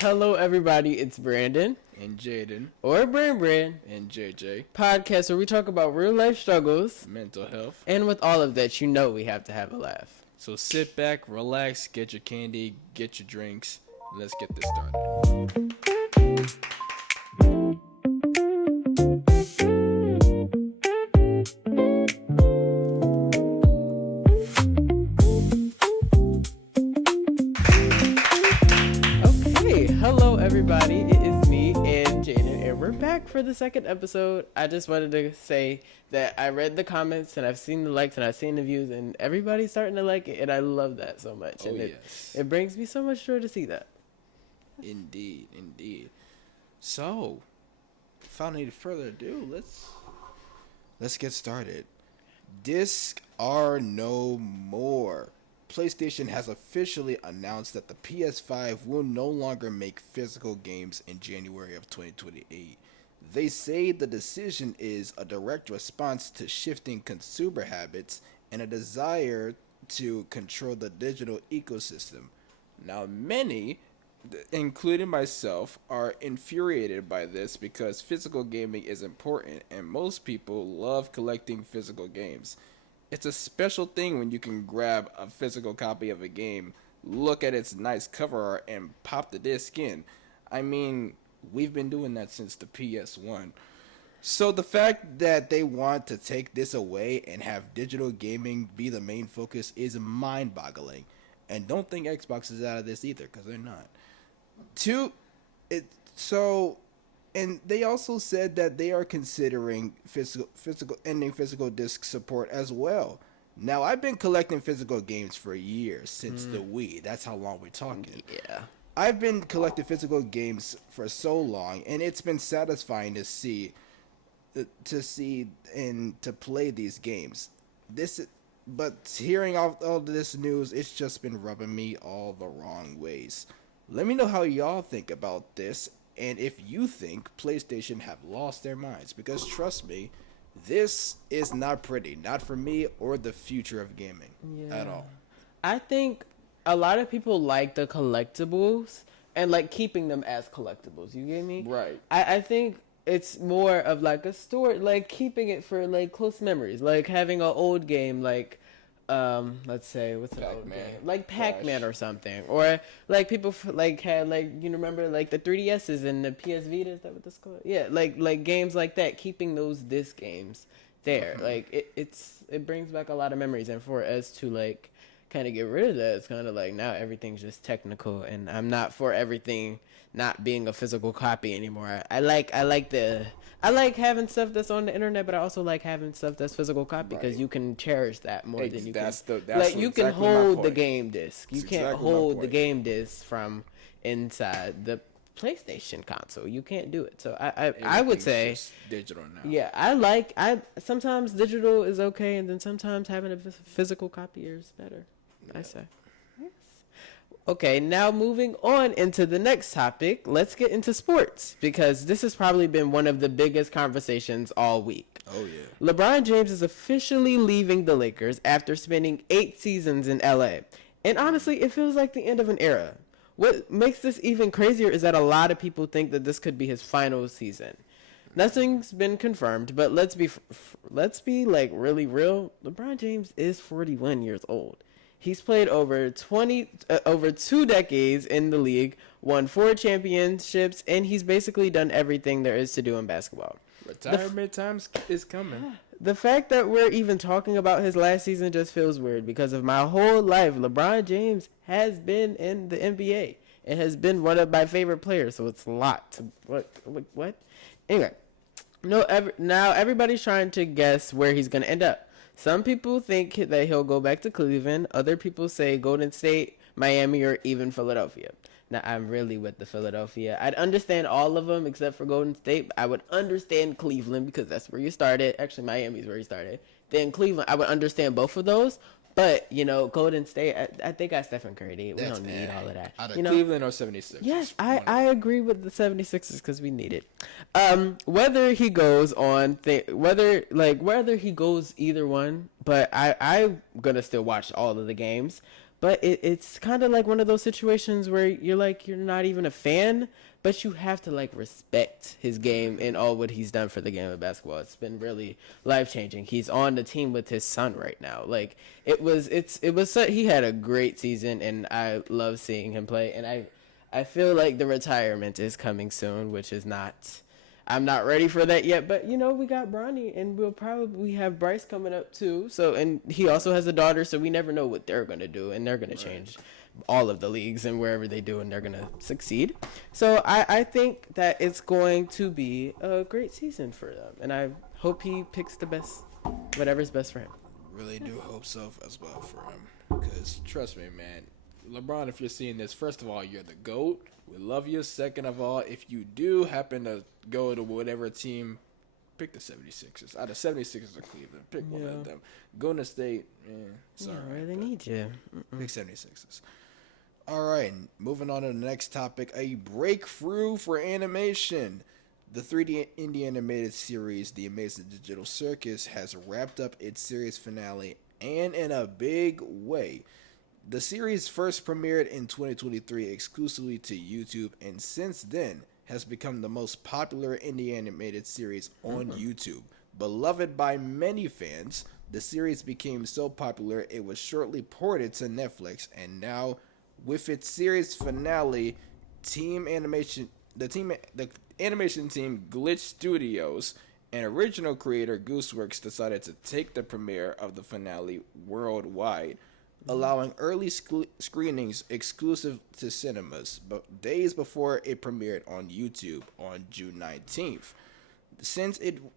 Hello, everybody. It's Brandon And Jaden. or BranBran And JJ. podcast where we talk about real life struggles, Mental health. and with all of that, you know we have to have a laugh. So sit back, relax, get your candy, get your drinks. Let's get this started. Okay, hello, everybody. It is me and Jaden, and we're back for the second episode. I just wanted to say that I read the comments and I've seen the likes and I've seen the views, and everybody's starting to like it, and I love that so much. Oh, And yes. it brings me so much joy to see that. Indeed, indeed. So, without any further ado, let's get started. Discs are no more. PlayStation has officially announced that the PS5 will no longer make physical games in January of 2028. They say the decision is a direct response to shifting consumer habits and a desire to control the digital ecosystem. Now, many, including myself, are infuriated by this because physical gaming is important and most people love collecting physical games. It's a special thing when you can grab a physical copy of a game, look at its nice cover art, and pop the disc in. I mean, we've been doing that since the PS1. So the fact that they want to take this away and have digital gaming be the main focus is mind-boggling. And don't think Xbox is out of this either, because they're not. And they also said that they are considering ending physical disc support as well. Now, I've been collecting physical games for years, since the Wii. That's how long we're talking. Yeah. I've been collecting physical games for so long, and it's been satisfying to see and to play these games. But hearing all this news, it's just been rubbing me all the wrong ways. Let me know how y'all think about this, and if you think PlayStation have lost their minds, because trust me, this is not pretty, not for me or the future of gaming at all. I think a lot of people like the collectibles and like keeping them as collectibles. You get me? Right. I think it's more of like a story, like keeping it for like close memories, like having an old game like let's say what's an old Pac-Man. game like Pac-Man Flash. or something, or like people like had like remember like the 3DSs and the PS Vita. Is that what this called? Yeah, like games like that. Keeping those disc games there, like it brings back a lot of memories, and for us to like kind of get rid of that, it's kind of like now everything's just technical, and I'm not for everything not being a physical copy anymore. I like having stuff that's on the internet, but I also like having stuff that's physical copy because Right. you can cherish that more than you That's can. exactly You can my hold the point. game disc. You That's can't exactly my hold the point. game disc from inside the PlayStation console. You can't do it. So I would Everything's say, just digital now. yeah, I sometimes digital is okay, and then sometimes having a physical copy is better. I say. Yes. Okay, now moving on into the next topic, let's get into sports, because this has probably been one of the biggest conversations all week. Oh yeah. LeBron James is officially leaving the Lakers after spending 8 seasons in LA. And honestly, it feels like the end of an era. What makes this even crazier is that a lot of people think that this could be his final season. Nothing's been confirmed, but let's be like really real. LeBron James is 41 years old. He's played over 2 decades in the league, won 4 championships, and he's basically done everything there is to do in basketball. Retirement time is coming. The fact that we're even talking about his last season just feels weird, because of my whole life, LeBron James has been in the NBA and has been one of my favorite players, so it's a lot to what? Anyway, now everybody's trying to guess where he's going to end up. Some people think that he'll go back to Cleveland. Other people say Golden State, Miami, or even Philadelphia. Now, I'm really with the Philadelphia. I'd understand all of them except for Golden State. I would understand Cleveland because that's where you started. Actually, Miami's where you started. Then Cleveland, I would understand both of those. But, Golden State, I think I Stephen Curry. We don't need all of that. Either Cleveland or 76ers. Yes, I agree with the 76ers because we need it. Whether he goes on, whether he goes either one, but I'm going to still watch all of the games. But it's kind of like one of those situations where you're like, you're not even a fan, but you have to like respect his game and all what he's done for the game of basketball. It's been really life changing. He's on the team with his son right now. Like he had a great season, and I love seeing him play. And I feel like the retirement is coming soon, which is not. I'm not ready for that yet, but you know, we got Bronny, and we'll probably have Bryce coming up too. So, and he also has a daughter, so we never know what they're gonna do, and they're gonna change all of the leagues and wherever they do, and they're gonna succeed. So, I think that it's going to be a great season for them, and I hope he picks the best, whatever's best for him. Really do hope so as well for him, because trust me, man, LeBron, if you're seeing this, first of all, you're the GOAT. We love you. Second of all, if you do happen to go to whatever team, pick the 76ers. Out of 76ers or Cleveland, pick one of them. Golden State, sorry. I really need you. Pick 76ers. All right, moving on to the next topic, a breakthrough for animation. The 3D indie animated series, The Amazing Digital Circus, has wrapped up its series finale, and in a big way. The series first premiered in 2023 exclusively to YouTube, and since then has become the most popular indie animated series on YouTube. Beloved by many fans, the series became so popular it was shortly ported to Netflix, and now with its series finale, the animation team Glitch Studios and original creator Gooseworks decided to take the premiere of the finale worldwide, allowing early screenings exclusive to cinemas, but days before it premiered on YouTube on June 19th. Since then,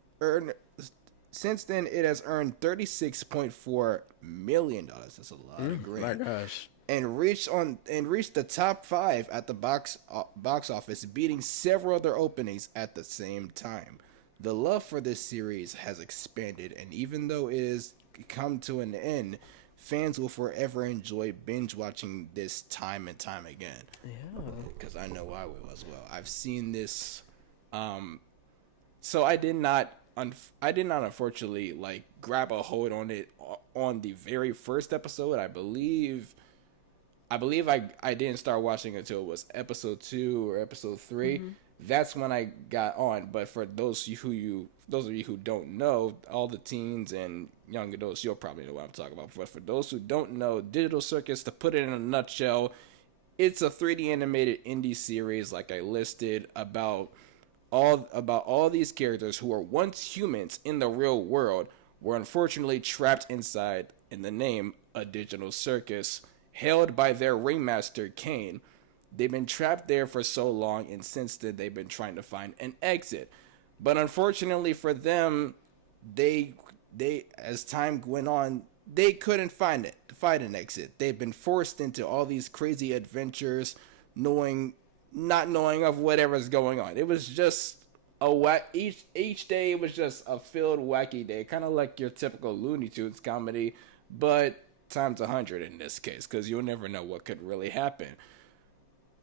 it has earned $36.4 million. That's a lot of green. My gosh. And reached the top 5 at the box office, beating several other openings at the same time. The love for this series has expanded, and even though it has come to an end, fans will forever enjoy binge watching this time and time again. Yeah. Because I know I will as well. I've seen this. So I did not unfortunately like grab a hold on it on the very first episode. I believe I didn't start watching until it was episode 2 or episode 3. That's when I got on. But for those of you who don't know, all the teens and young adults, you'll probably know what I'm talking about. But for those who don't know, Digital Circus, to put it in a nutshell, it's a 3D animated indie series, like I listed, about all these characters who were once humans in the real world, were unfortunately trapped inside, in the name, a digital circus held by their ringmaster Kane. They've been trapped there for so long, and since then they've been trying to find an exit. But unfortunately for them, they as time went on, they couldn't find an exit. They've been forced into all these crazy adventures, not knowing of whatever's going on. It was just each day was just a filled wacky day, kind of like your typical Looney Tunes comedy, but times 100 in this case, because you'll never know what could really happen.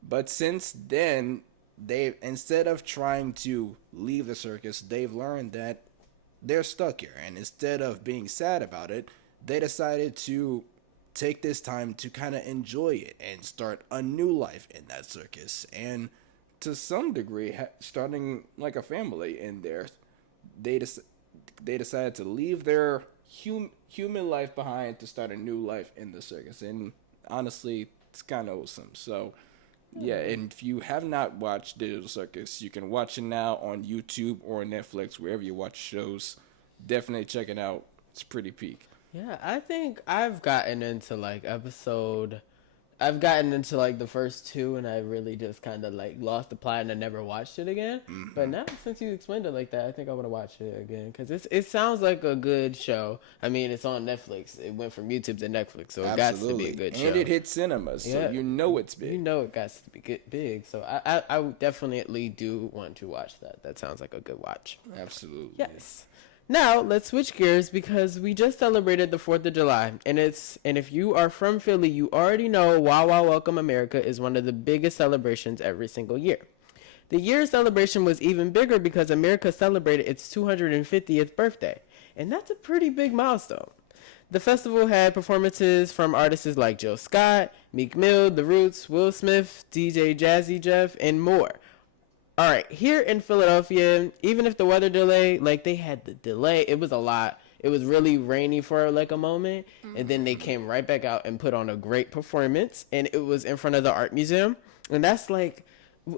But since then, instead of trying to leave the circus, they've learned that they're stuck here. And instead of being sad about it, they decided to take this time to kind of enjoy it and start a new life in that circus. And to some degree, starting like a family in there. They decided to leave their human life behind to start a new life in the circus. And honestly, it's kind of awesome. So yeah, and if you have not watched Digital Circus, you can watch it now on YouTube or Netflix, wherever you watch shows. Definitely check it out. It's pretty peak. Yeah, I think I've gotten into the first 2, and I really just kind of like lost the plot and I never watched it again. But now, since you explained it like that, I think I want to watch it again, because it sounds like a good show. I mean, it's on Netflix. It went from YouTube to Netflix, so it got to be a good show. And it hit cinemas, so you know it's big. You know it got to be big. So I definitely do want to watch that. That sounds like a good watch. Absolutely. Yes. Now, let's switch gears, because we just celebrated the 4th of July, and if you are from Philly, you already know Wawa Welcome America is one of the biggest celebrations every single year. The year's celebration was even bigger because America celebrated its 250th birthday, and that's a pretty big milestone. The festival had performances from artists like Jill Scott, Meek Mill, The Roots, Will Smith, DJ Jazzy Jeff, and more. All right, here in Philadelphia, even if the weather delay, like they had the delay, it was a lot. It was really rainy for like a moment, and then they came right back out and put on a great performance, and it was in front of the art museum, and that's like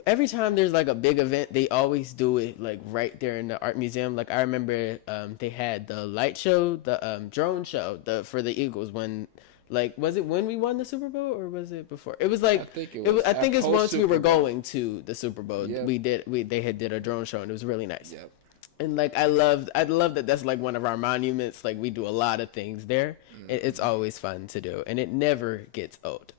every time there's like a big event, they always do it like right there in the art museum. Like I remember, they had the light show, the drone show, for the Eagles when. Like, was it when we won the Super Bowl or was it before? It was like I think it's once we were going to the Super Bowl. Yep. They had did a drone show and it was really nice. Yep. And like I love that that's like one of our monuments. Like we do a lot of things there. It's always fun to do and it never gets old.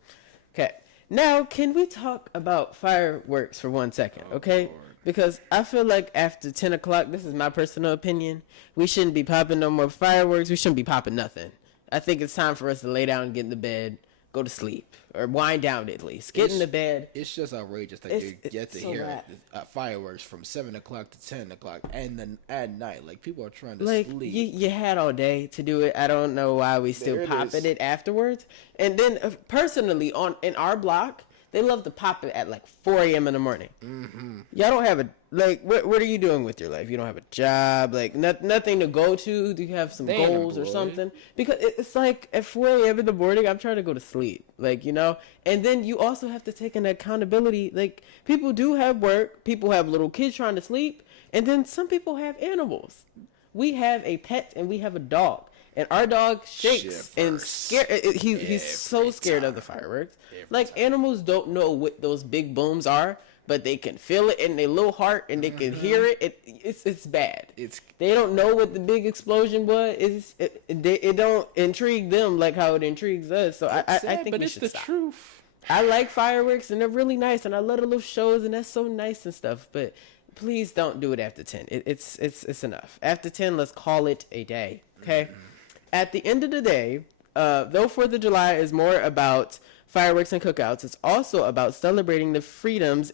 Okay. Now, can we talk about fireworks for 1 second? Okay. Lord. Because I feel like after 10 o'clock, this is my personal opinion, we shouldn't be popping no more fireworks. We shouldn't be popping nothing. I think it's time for us to lay down and get in the bed, go to sleep, or wind down at least. Get in the bed. It's just outrageous that you get to hear fireworks from 7 o'clock to 10 o'clock and then at night. Like, people are trying to sleep. You had all day to do it. I don't know why we still popping it afterwards. And then, personally, in our block, they love to pop it at like 4 a.m. in the morning. Mm-hmm. Y'all don't have what are you doing with your life? You don't have a job, like nothing to go to. Do you have some goals or something? Because it's like at 4 a.m. in the morning, I'm trying to go to sleep, like, you know? And then you also have to take an accountability. Like, people do have work. People have little kids trying to sleep. And then some people have animals. We have a pet and we have a dog. And our dog shakes and scared. He's so scared of the fireworks. Like, animals don't know what those big booms are, but they can feel it in their little heart and they can hear it. It's bad. They don't know what the big explosion was. It don't intrigue them like how it intrigues us. So I think we should stop. Truth. I like fireworks and they're really nice, and I love the little shows and that's so nice and stuff. But please don't do it after 10. It's enough. After 10, let's call it a day. Okay. Mm-hmm. At the end of the day, though 4th of July is more about fireworks and cookouts, it's also about celebrating the freedoms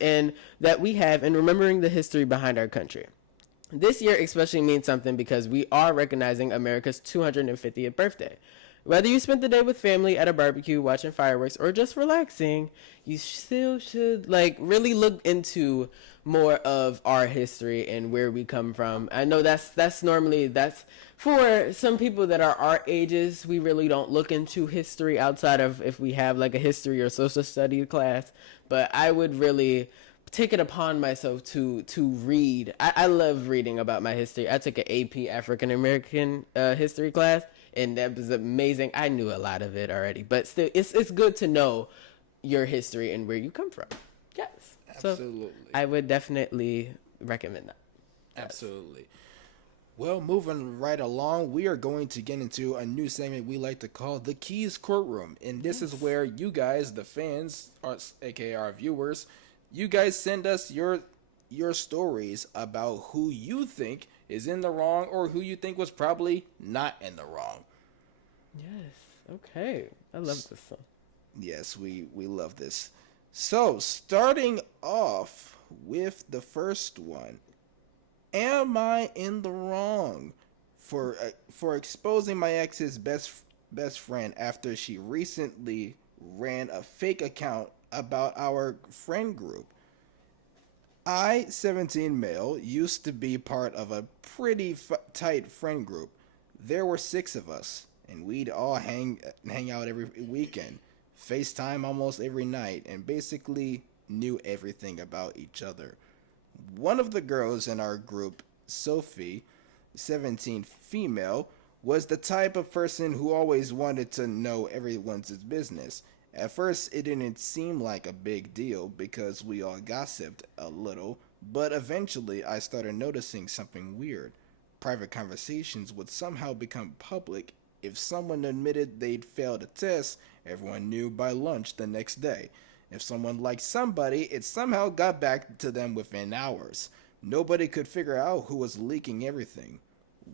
that we have and remembering the history behind our country. This year especially means something because we are recognizing America's 250th birthday. Whether you spent the day with family at a barbecue watching fireworks or just relaxing, you still should really look into more of our history and where we come from. I know that's normally for some people that are our ages. We really don't look into history outside of if we have like a history or social studies class. But I would really take it upon myself to read. I love reading about my history. I took an AP African American history class, and that was amazing. I knew a lot of it already, but still, it's good to know your history and where you come from. Yes, absolutely. So I would definitely recommend that. Absolutely. Well, moving right along, we are going to get into a new segment we like to call the Keys Courtroom, and this is where you guys, the fans, aka our viewers, you guys send us your stories about who you think is in the wrong or who you think was probably not in the wrong. Yes. Okay. I love this song. Yes, we love this. So, starting off with the first one. Am I in the wrong for exposing my ex's best friend after she recently ran a fake account about our friend group? I, 17 male, used to be part of a pretty tight friend group. There were 6 of us, and we'd all hang out every weekend, FaceTime almost every night, and basically knew everything about each other. One of the girls in our group, Sophie, 17 female, was the type of person who always wanted to know everyone's business. At first, it didn't seem like a big deal because we all gossiped a little, but eventually I started noticing something weird. Private conversations would somehow become public. If someone admitted they'd failed a test, everyone knew by lunch the next day. If someone liked somebody, it somehow got back to them within hours. Nobody could figure out who was leaking everything.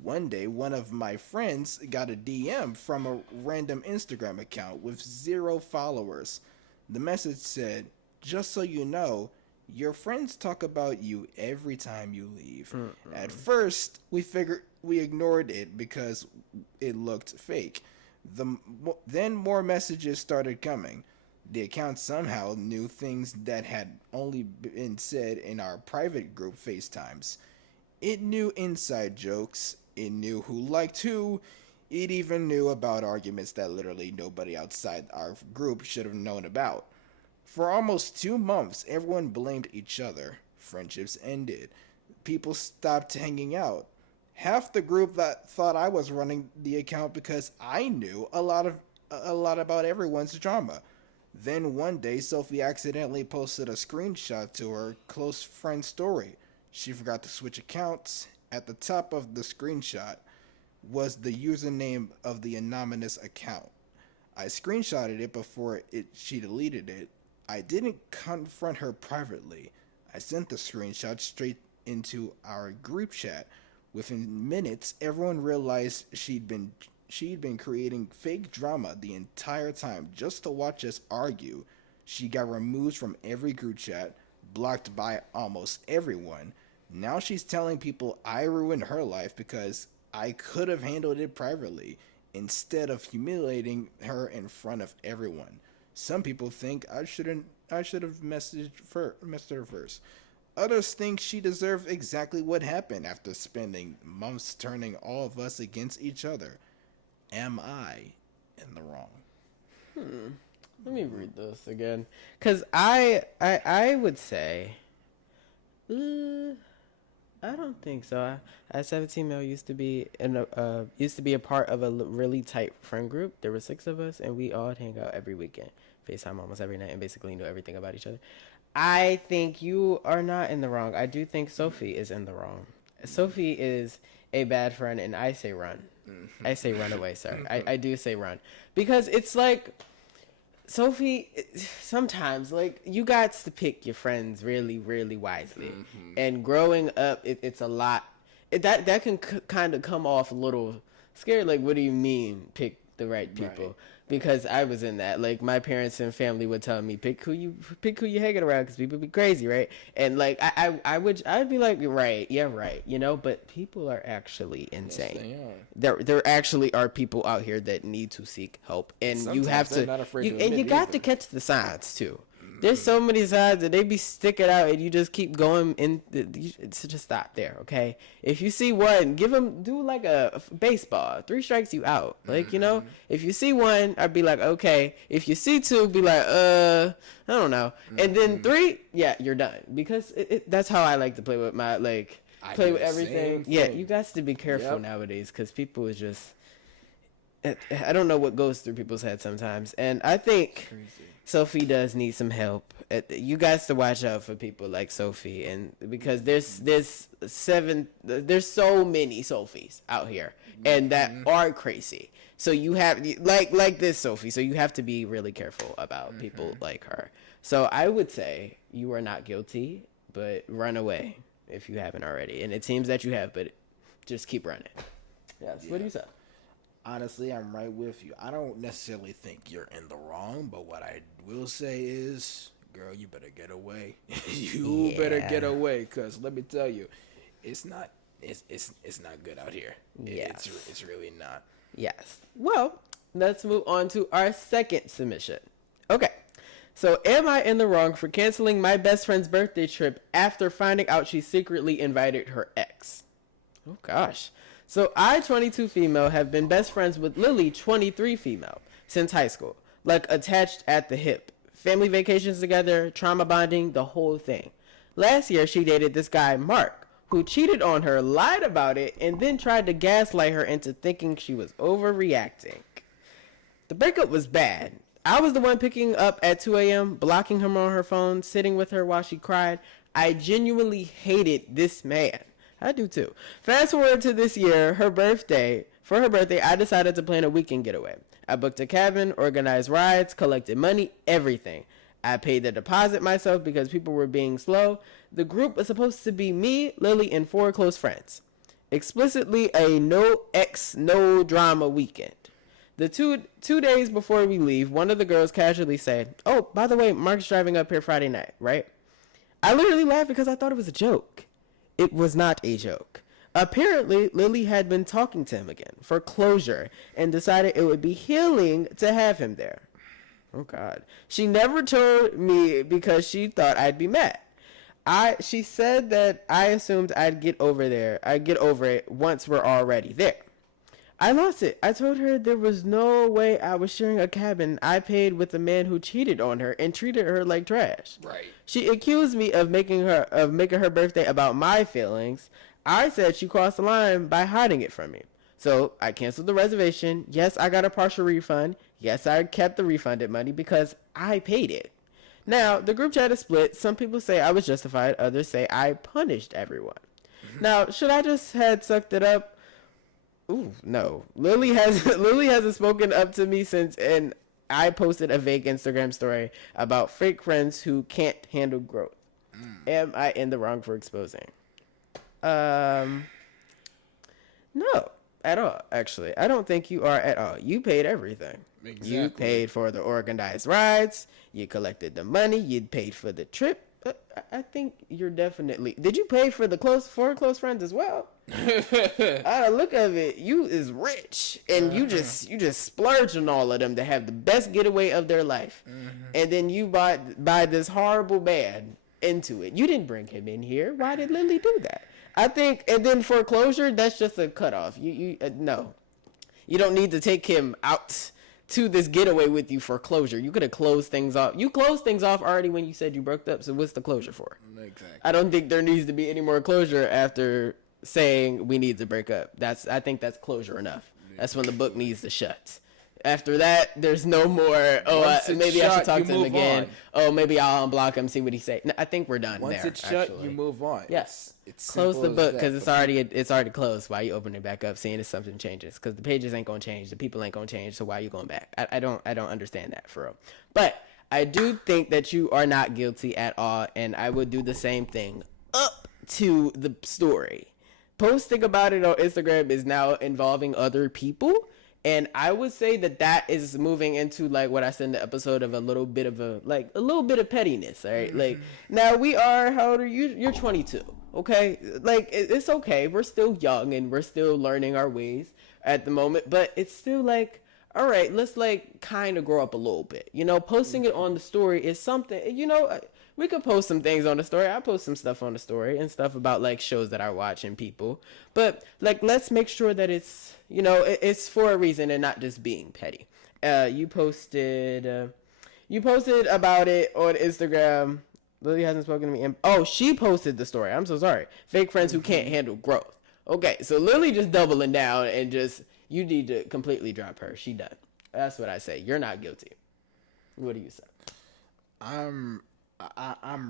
One day, one of my friends got a DM from a random Instagram account with 0 followers. The message said, "Just so you know, your friends talk about you every time you leave." At first, we ignored it because it looked fake. Then more messages started coming. The account somehow knew things that had only been said in our private group FaceTimes. It knew inside jokes, it knew who liked who, it even knew about arguments that literally nobody outside our group should have known about. For almost 2 months, everyone blamed each other. Friendships ended. People stopped hanging out. Half the group that thought I was running the account because I knew a lot about everyone's drama. Then one day, Sophie accidentally posted a screenshot to her close friend's story. She forgot to switch accounts. At the top of the screenshot was the username of the anonymous account. I screenshotted it before she deleted it. I didn't confront her privately. I sent the screenshot straight into our group chat. Within minutes, everyone realized she'd been creating fake drama the entire time just to watch us argue. She got removed from every group chat, blocked by almost everyone. Now she's telling people I ruined her life because I could have handled it privately instead of humiliating her in front of everyone. Some people think I should have messaged her first. Others think she deserved exactly what happened after spending months turning all of us against each other. Am I in the wrong? Let me read this again, cause I would say, I don't think so. I 17 male used to be a part of a really tight friend group. There were 6 of us, and we all hang out every weekend, FaceTime almost every night, and basically knew everything about each other. I think you are not in the wrong. I do think Sophie is in the wrong. Sophie is a bad friend, and I say run. I say run away, sir. I do say run. Because it's like, Sophie, sometimes, like, you got to pick your friends really, really wisely. And growing up, it's a lot. That can kind of come off a little scared. Like, what do you mean, pick the right people? Right. Because I was in that. Like, my parents and family would tell me, pick who you hanging around, because people be crazy, right? And like, I'd be like, right, yeah, right, you know. But people are actually insane. Yes, there actually are people out here that need to seek help, and sometimes you have to. Not afraid to and you got to catch the signs too. There's so many signs that they be sticking out, and you just keep going so just stop there, okay? If you see one, do like a baseball. 3 strikes, you out. Like, you know, if you see one, I'd be like, okay. If you see 2, be like, I don't know. And then 3, yeah, you're done. Because that's how I like to play with play with everything. Yeah, you got to be careful nowadays, because people is just, I don't know what goes through people's heads sometimes. And I think Sophie does need some help. You guys to watch out for people like Sophie, and because there's so many Sophies out here, and that are crazy. So you have like this Sophie. So you have to be really careful about people like her. So I would say you are not guilty, but run away if you haven't already. And it seems that you have, but just keep running. Yes. Yeah. What do you say? Honestly, I'm right with you. I don't necessarily think you're in the wrong, but what I will say is, girl, you better get away. You better get away, because let me tell you, it's not good out here. Yes. It's really not. Yes. Well, let's move on to our second submission. Okay. So, am I in the wrong for canceling my best friend's birthday trip after finding out she secretly invited her ex? Oh, gosh. So I, 22 female, have been best friends with Lily, 23 female, since high school. Like, attached at the hip. Family vacations together, trauma bonding, the whole thing. Last year, she dated this guy, Mark, who cheated on her, lied about it, and then tried to gaslight her into thinking she was overreacting. The breakup was bad. I was the one picking up at 2 a.m., blocking her on her phone, sitting with her while she cried. I genuinely hated this man. I do too. Fast forward to this year, for her birthday, I decided to plan a weekend getaway. I booked a cabin, organized rides, collected money, everything. I paid the deposit myself because people were being slow. The group was supposed to be me, Lily, and 4 close friends. Explicitly a no drama weekend. The two days before we leave, one of the girls casually said, "Oh, by the way, Mark's driving up here Friday night, right?" I literally laughed because I thought it was a joke. It was not a joke. Apparently, Lily had been talking to him again for closure and decided it would be healing to have him there. Oh God. She never told me because she thought I'd be mad. She said that I assumed I'd get over there. I'd get over it once we're already there. I lost it. I told her there was no way I was sharing a cabin I paid with a man who cheated on her and treated her like trash. Right. She accused me of making her birthday about my feelings. I said she crossed the line by hiding it from me. So I canceled the reservation. Yes, I got a partial refund. Yes, I kept the refunded money because I paid it. Now, the group chat is split. Some people say I was justified. Others say I punished everyone. Now, should I just had sucked it up? Ooh, no. Lily hasn't spoken up to me since, and I posted a vague Instagram story about fake friends who can't handle growth. Am I in the wrong for exposing? No, at all. Actually, I don't think you are at all. You paid everything. Exactly. You paid for the organized rides. You collected the money. You paid for the trip. I think you're definitely. Did you pay for the close friends as well? Out of look of it, you is rich, and you just splurge on all of them to have the best getaway of their life, and then you buy this horrible man into it. You didn't bring him in here. Why did Lily do that? I think, and then foreclosure, that's just a cutoff. No, you don't need to take him out to this getaway with you for closure. You could have closed things off. You closed things off already when you said you broke up. So what's the closure for? Exactly. I don't think there needs to be any more closure after saying we need to break up. I think that's closure enough. That's when the book needs to shut. After that, there's no more. Maybe I should talk to him again. Maybe I'll unblock him, see what he say. No, I think we're done. Once it's shut, you move on. Yes, it's close the book because it's already closed. Why you open it back up, seeing if something changes? Because the pages ain't gonna change, the people ain't gonna change. So why you going back? I don't understand that for real. But I do think that you are not guilty at all, and I would do the same thing up to the story. Posting about it on Instagram is now involving other people. And I would say that is moving into like what I said in the episode of a little bit of pettiness, all right? Like now how old are you? You're 22, okay? Like it's okay. We're still young and we're still learning our ways at the moment, but it's still like, all right, let's like kind of grow up a little bit. Posting it on the story is something, we could post some things on the story. I post some stuff on the story and stuff about like shows that I watch and people. But like, let's make sure that it's, it's for a reason and not just being petty. You posted about it on Instagram. Lily hasn't spoken to me. She posted the story. I'm so sorry. Fake friends who can't handle growth. Okay, so Lily just doubling down and you need to completely drop her. She done. That's what I say. You're not guilty. What do you say? I'm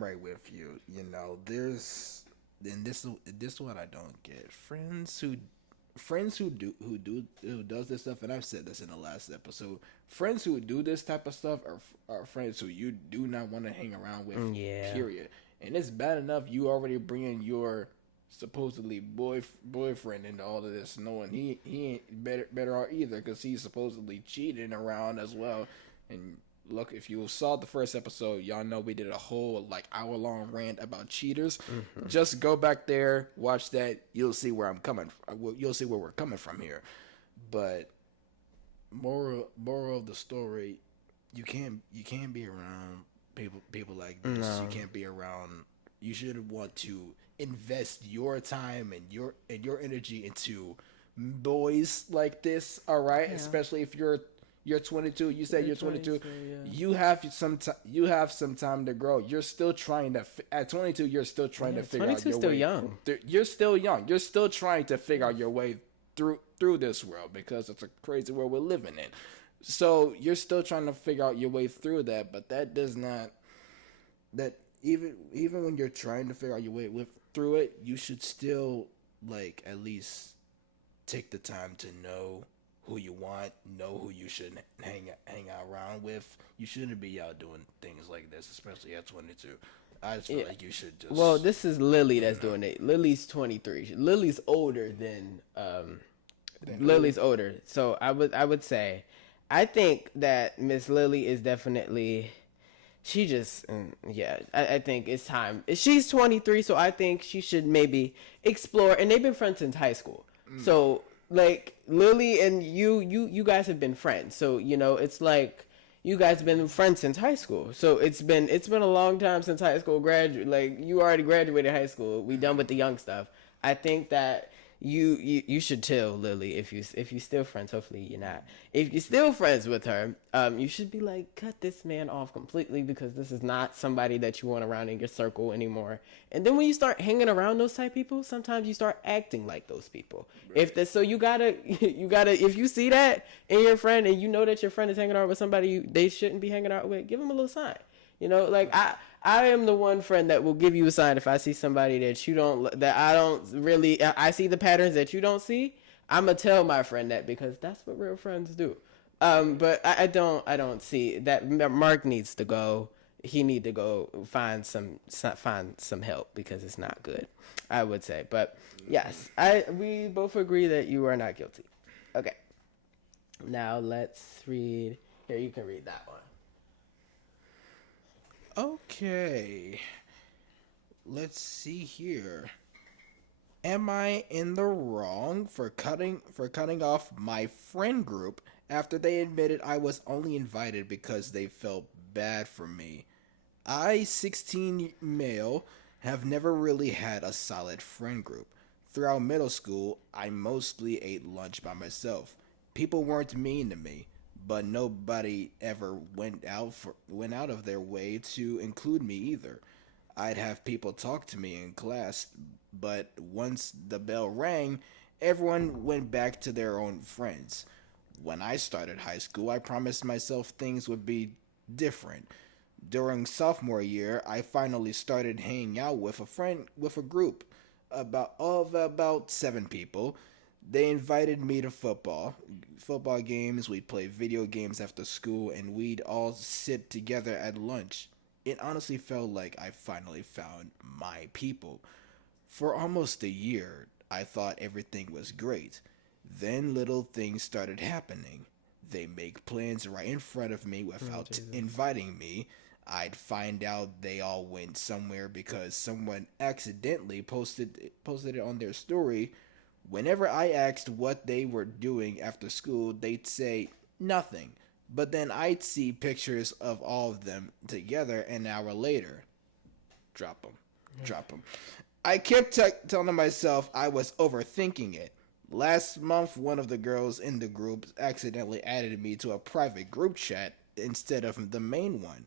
right with you. There's, and this is what I don't get. Friends who does this stuff, and I've said this in the last episode. Friends who do this type of stuff are friends who you do not want to hang around with. Yeah. Period. And it's bad enough you already bringing your supposedly boyfriend into all of this, knowing he ain't better off either because he's supposedly cheating around as well. And look, if you saw the first episode, y'all know we did a whole like hour-long rant about cheaters. Just go back there, watch that. You'll see where you'll see where we're coming from here. But moral of the story, you can't be around people like this. No. You can't be around. You shouldn't want to invest your time and your energy into boys like this. All right, yeah. Especially if you're 22. You said you're 22. Yeah. You have some time to grow. You're still trying to at 22. You're still trying to figure out your way. 22 still young. You're still young. You're still trying to figure out your way through this world because it's a crazy world we're living in. So you're still trying to figure out your way through that. But that does not. That even when you're trying to figure out your way through it, you should still like at least take the time to know who you want, know who you should hang out around with. You shouldn't be out doing things like this, especially at 22. I just feel like you should just. Well, this is Lily that's doing it. Lily's 23. Lily's older than Lily's older. So I would say, I think that Miss Lily is definitely she just yeah, I think it's time. She's 23, so I think she should maybe explore. And they've been friends since high school, so like Lily and you guys have been friends, so it's like you guys have been friends since high school, so it's been a long time since high school graduate. Like, you already graduated high school, we done with the young stuff. I think that you should tell Lily, if you still friends. Hopefully you're not. If you're still friends with her, you should be like, cut this man off completely, because this is not somebody that you want around in your circle anymore. And then when you start hanging around those type people, sometimes you start acting like those people. Right. If that's so, you gotta if you see that in your friend, and you know that your friend is hanging out with somebody they shouldn't be hanging out with, give them a little sign. Like, I am the one friend that will give you a sign if I see somebody that I don't really, I see the patterns that you don't see. I'm gonna tell my friend that, because that's what real friends do. But I don't see that. Mark needs to go. He need to go find some help, because it's not good, I would say. But yes, we both agree that you are not guilty. Okay. Now let's read. Here, you can read that one. Okay. Let's see here. Am I in the wrong for cutting off my friend group after they admitted I was only invited because they felt bad for me? I, 16 male, have never really had a solid friend group. Throughout middle school, I mostly ate lunch by myself. People weren't mean to me, but nobody ever went out of their way to include me either. I'd have people talk to me in class, but once the bell rang, everyone went back to their own friends. When I started high school, I promised myself things would be different. During sophomore year, I finally started hanging out with a group about 7 people. They invited me to football games. We'd play video games after school, and we'd all sit together at lunch. It honestly felt like I finally found my people. For almost a year, I thought everything was great. Then little things started happening. They make plans right in front of me without Jesus. inviting me. I'd find out they all went somewhere because someone accidentally posted it on their story. Whenever I asked what they were doing after school, they'd say nothing. But then I'd see pictures of all of them together an hour later. Drop them. Drop them. I kept telling myself I was overthinking it. Last month, one of the girls in the group accidentally added me to a private group chat instead of the main one.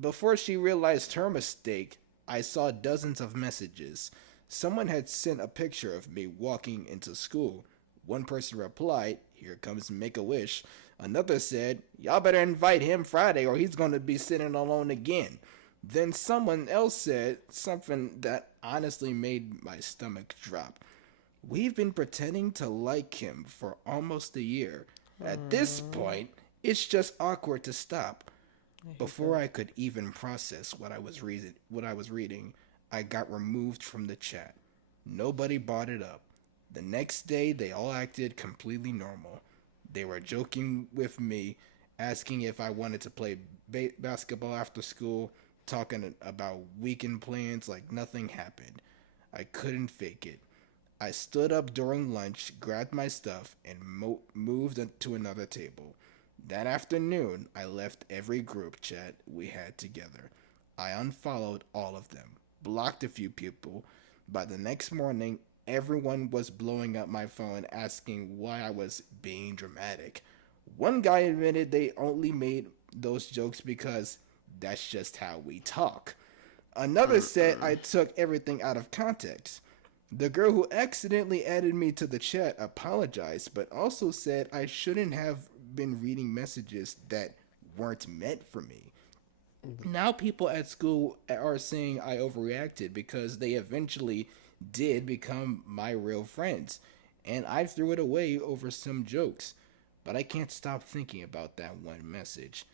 Before she realized her mistake, I saw dozens of messages. Someone had sent a picture of me walking into school. One person replied, "Here comes Make a Wish." Another said, "Y'all better invite him Friday or he's going to be sitting alone again." Then someone else said something that honestly made my stomach drop. "We've been pretending to like him for almost a year. At this point, it's just awkward to stop." Before I could even process what I was reading, I got removed from the chat. Nobody brought it up. The next day, they all acted completely normal. They were joking with me, asking if I wanted to play basketball after school, talking about weekend plans like nothing happened. I couldn't fake it. I stood up during lunch, grabbed my stuff, and moved to another table. That afternoon, I left every group chat we had together. I unfollowed all of them, blocked a few people. By the next morning, everyone was blowing up my phone asking why I was being dramatic. One guy admitted they only made those jokes because that's just how we talk. Another said I took everything out of context. The girl who accidentally added me to the chat apologized, but also said I shouldn't have been reading messages that weren't meant for me. Now people at school are saying I overreacted because they eventually did become my real friends, and I threw it away over some jokes. But I can't stop thinking about that one message.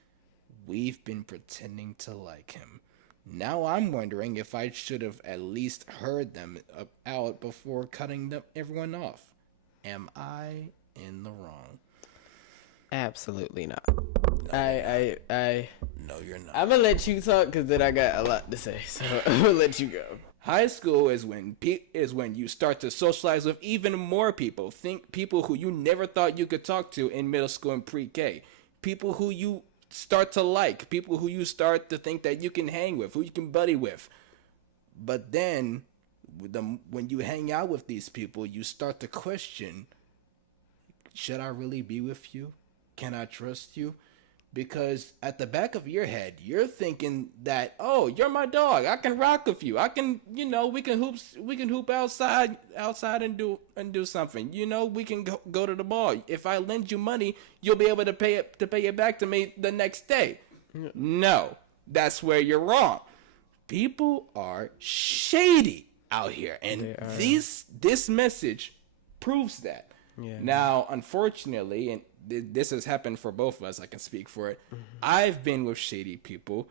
We've been pretending to like him. Now I'm wondering if I should have at least heard them out before cutting everyone off. Am I in the wrong? Absolutely not. No, I no, you're not. I'm gonna let you talk because then I got a lot to say. So I'm gonna let you go. High school is when you start to socialize with even more people. Think people who you never thought you could talk to in middle school and pre-K. People who you start to like. People who you start to think that you can hang with, who you can buddy with. But then, when you hang out with these people, you start to question, should I really be with you? Can I trust you? Because at the back of your head, you're thinking that, oh, you're my dog. I can rock with you. I can, we can hoop outside and do something. We can go to the mall. If I lend you money, you'll be able to pay it back to me the next day. Yeah. No, that's where you're wrong. People are shady out here, and this message proves that. Yeah. Now, unfortunately, and this has happened for both of us, I can speak for it. Mm-hmm. I've been with shady people.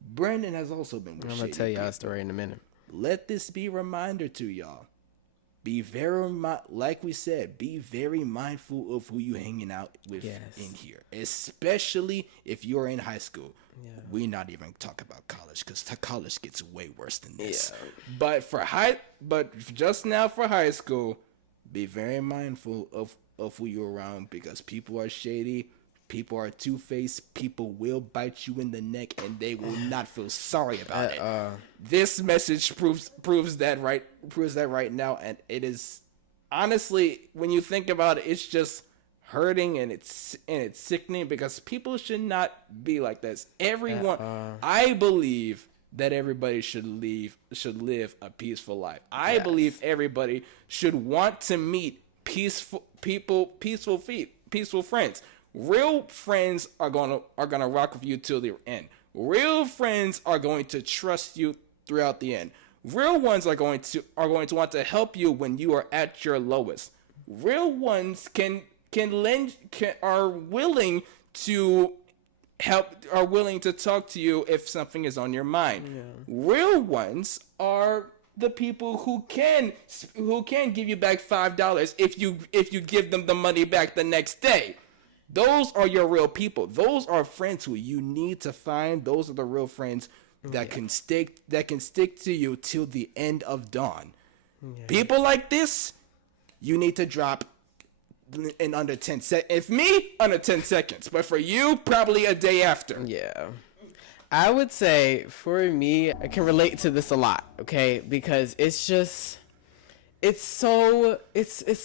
Brandon has also been with shady people. I'm going to tell y'all a story in a minute. Let this be a reminder to y'all. Be very, like we said, be very mindful of who you're hanging out with in here. Especially if you're in high school. Yeah. We're not even talking about college because college gets way worse than this. Yeah. But just now for high school, be very mindful of who you're around because people are shady, people are two-faced, people will bite you in the neck and they will not feel sorry about it. This message proves that right now, and it is honestly, when you think about it, it's just hurting and it's sickening because people should not be like this. Everyone, I believe that everybody should live a peaceful life. I believe everybody should want to meet peaceful friends. Real friends are gonna rock with you till the end. Real friends are going to trust you throughout the end. Real ones are going to want to help you when you are at your lowest. Real ones are willing to help, are willing to talk to you if something is on your mind. Yeah. Real ones are the people who can give you back $5 if you give them the money back the next day. Those are your real people. Those are friends who you need to find. Those are the real friends that can stick to you till the end of dawn. Yeah. People like this, you need to drop in under 10 seconds. If me, under 10 seconds. But for you, probably a day after. Yeah. I would say, for me, I can relate to this a lot, okay? Because it's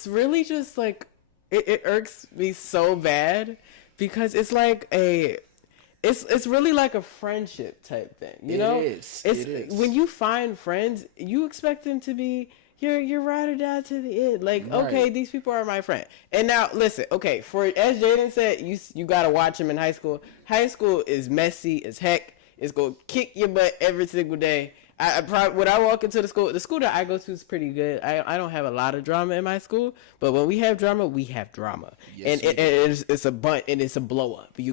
really just like, it irks me so bad because it's like it's really like a friendship type thing, you know? It is. When you find friends, you expect them to be your ride or die to the end. Like, right. Okay, these people are my friend. And now, listen, okay, as Jaden said, you got to watch them in high school. High school is messy as heck. It's going to kick your butt every single day. When I walk into the school that I go to is pretty good. I don't have a lot of drama in my school, but when we have drama, we have drama. Yes, and it's a bunt and it's a blow up. We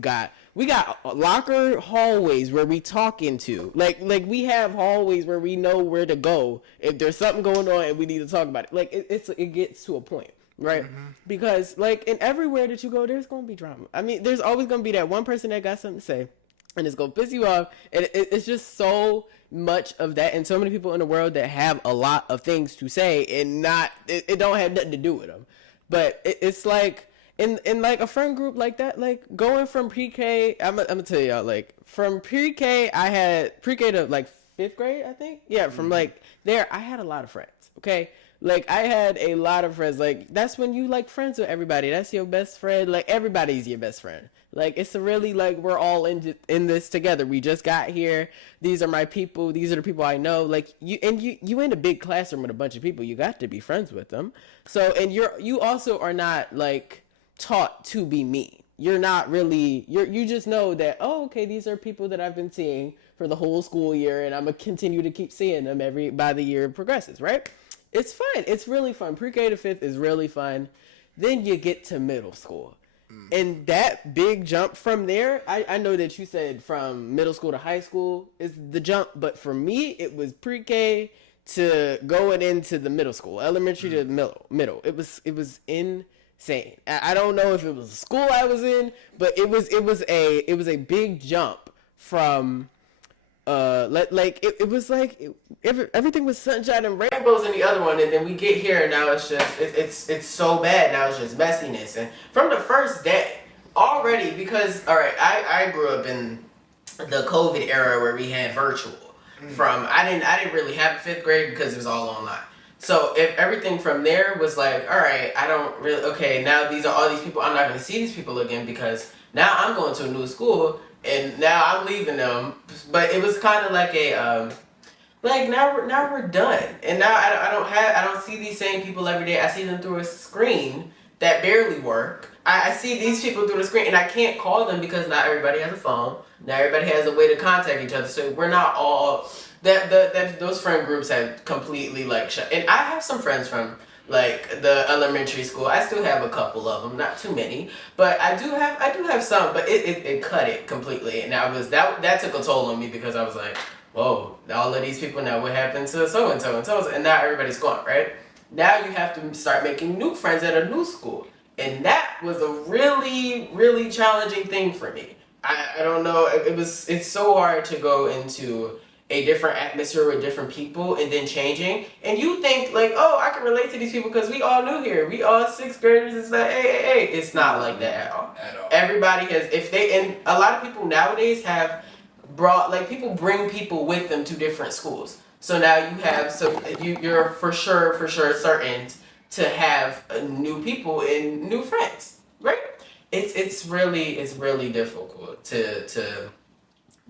got locker hallways where we talk into. Like we have hallways where we know where to go if there's something going on and we need to talk about it. Like it gets to a point, right? Mm-hmm. Because like in everywhere that you go, there's gonna be drama. I mean, there's always gonna be that one person that got something to say, and it's gonna piss you off, and it's just so much of that, and so many people in the world that have a lot of things to say, and it don't have nothing to do with them. But it's like in like a friend group like that, like going from pre-K, I'm gonna tell y'all, like from pre-K, I had pre-K to like 5th grade, I think. Yeah, from like there, I had a lot of friends. Okay. Like, I had a lot of friends. Like, that's when you, like, friends with everybody. That's your best friend. Like, everybody's your best friend. Like, it's a really, like, we're all in this together. We just got here. These are my people. These are the people I know. Like, you in a big classroom with a bunch of people. You got to be friends with them. So, and you also are not, like, taught to be mean. You're not really, you just know that, oh, okay, these are people that I've been seeing for the whole school year, and I'm going to continue to keep seeing them by the year progresses, right? It's fun. It's really fun. Pre-K to 5th is really fun. Then you get to middle school. And that big jump from there, I know that you said from middle school to high school is the jump, but for me, it was pre-K to going into the middle school, elementary to middle. It was insane. insane. I don't know if it was the school I was in, but it was a big jump from everything was sunshine and rainbows in the other one, and then we get here and now it's just it's so bad. Now it's just messiness. And from the first day already, because all right, I grew up in the COVID era where we had virtual. From I didn't really have fifth grade because it was all online. So if everything from there was like, all right, I don't really, okay, now these are all these people, I'm not going to see these people again because now I'm going to a new school and now I'm leaving them. But it was kind of like a, like now we're done. And now I don't see these same people every day. I see them through a screen that barely work. I see these people through the screen and I can't call them because not everybody has a phone. Not everybody has a way to contact each other. So we're not all... those friend groups have completely like shut. And I have some friends from like the elementary school. I still have a couple of them, not too many, but I do have some. But it cut it completely, and that took a toll on me because I was like, whoa, all of these people now, what happened to so and so and so, and now everybody's gone, right? Now you have to start making new friends at a new school, and that was a really really challenging thing for me. I don't know. It's so hard to go into a different atmosphere with different people and then changing. And you think like, oh, I can relate to these people because we all new here. We all sixth graders. It's like, hey. It's not like that at all. Everybody has, and a lot of people nowadays have brought, like people bring people with them to different schools. So now you have, you're for sure certain to have new people and new friends, right? It's really difficult to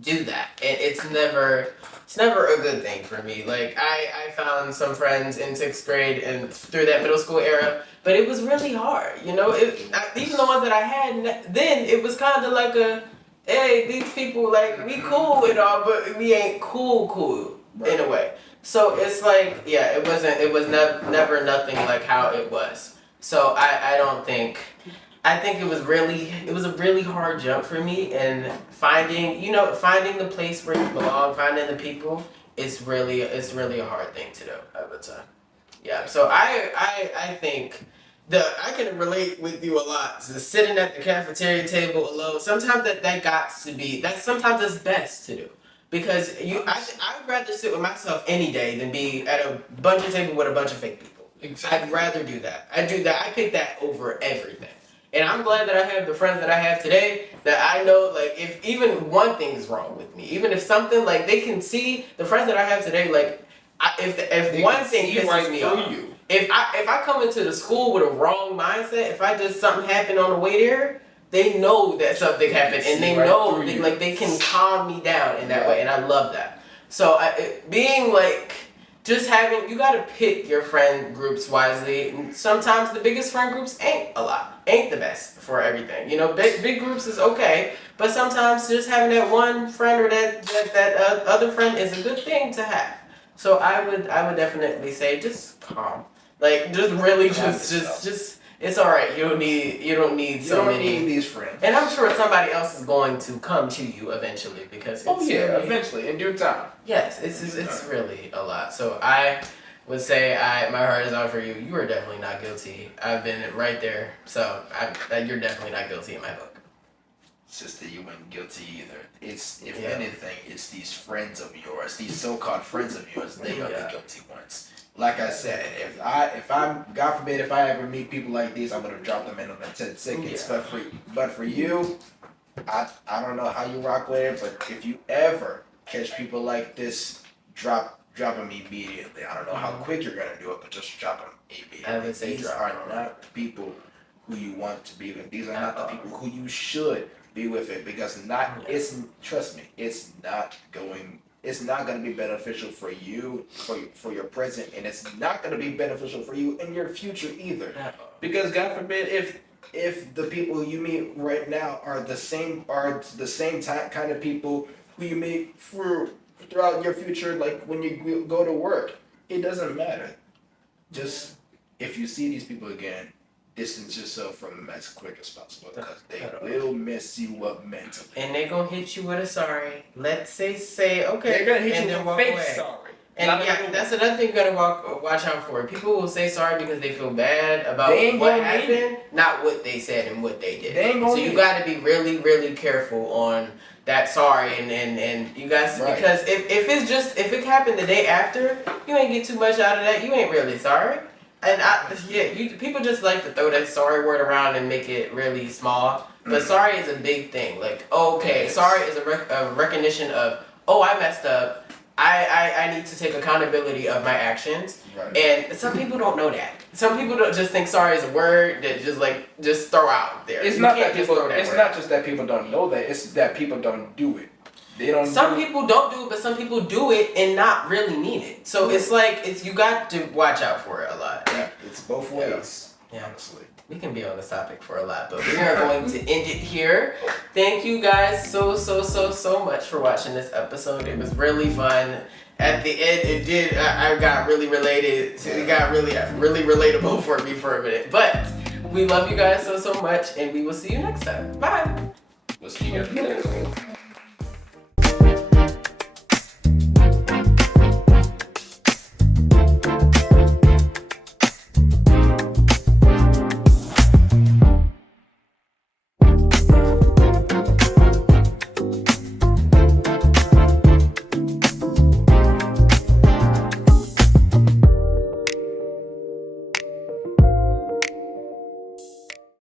do that, and it's never a good thing for me. Like I found some friends in sixth grade and through that middle school era, but it was really hard, you know. Even the ones that I had then, it was kind of like a, hey, these people like we cool and all, but we ain't cool right. In a way. So it's like, yeah, it was never nothing like how it was. So I don't think. I think it was a really hard jump for me, and finding the place where you belong, finding the people, it's really a hard thing to do, I would say. Yeah. So I think I can relate with you a lot. So sitting at the cafeteria table alone, sometimes sometimes it's best to do. Because I'd rather sit with myself any day than be at a bunch of table with a bunch of fake people. Exactly. I'd rather do that. I pick that over everything. And I'm glad that I have the friends that I have today, that I know, like, if even one thing is wrong with me, even if something, like, they can see, the friends that I have today, like, if one thing pisses me off, if I come into the school with a wrong mindset, if I just, something happened on the way there, they know that something happened, and they know, they can calm me down in that way, and I love that. So, being, like... you gotta pick your friend groups wisely. And sometimes the biggest friend groups ain't the best for everything. You know, big groups is okay, but sometimes just having that one friend or that other friend is a good thing to have. So I would definitely say just calm. Like just really just it's all right. You don't need these friends. And I'm sure somebody else is going to come to you eventually because eventually in due time. Yes, it's really a lot. So I would say my heart is out for you. You are definitely not guilty. I've been right there. So you're definitely not guilty in my book. Sister, you weren't guilty either. It's anything, it's these friends of yours, these so-called friends of yours. They are the guilty ones. Like I said, if I'm God forbid if I ever meet people like these, I'm gonna drop them in on 10 seconds. Yeah. But for you, I don't know how you rock with it, but if you ever catch people like this, drop them immediately. I don't know how quick you're gonna do it, but just drop them immediately. I would say these are not the people who you want to be with. These are not the people who you should be with it, because trust me, it's not going to be beneficial for you, for your present, and it's not going to be beneficial for you in your future either. Because God forbid if the people you meet right now are the same kind of people who you meet throughout your future, like when you go to work, it doesn't matter. Just if you see these people again, distance yourself from them as quick as possible, because they will mess you up mentally. And they're gonna hit you with a sorry. Let's say okay. They're gonna hit you with a fake sorry. And yeah, that's another thing you gotta watch out for. People will say sorry because they feel bad about They ain't what gonna mean happened, not what they said and what they did. They ain't gonna So you mean gotta be really, really careful on that sorry and you guys, Right. because if it happened the day after, you ain't get too much out of that. You ain't really sorry. And people just like to throw that sorry word around and make it really small. But sorry is a big thing. Like, okay, sorry is a recognition of, oh, I messed up. I need to take accountability of my actions. Right. And some people don't know that. Some people don't just think sorry is a word that just throw out there. It's You not can't that just people. throw that It's word not out. just that people don't know that. It's that people don't do it. They don't. Some people don't do it, but some people do it and not really mean it. So it's like you got to watch out for it a lot. Yeah, it's both ways. Yeah. Honestly. We can be on this topic for a lot, but we are going to end it here. Thank you guys so much for watching this episode. It was really fun. At the end, it did. I got really related. It got really relatable for me for a minute. But we love you guys so much, and we will see you next time. Bye. We'll see you guys next time.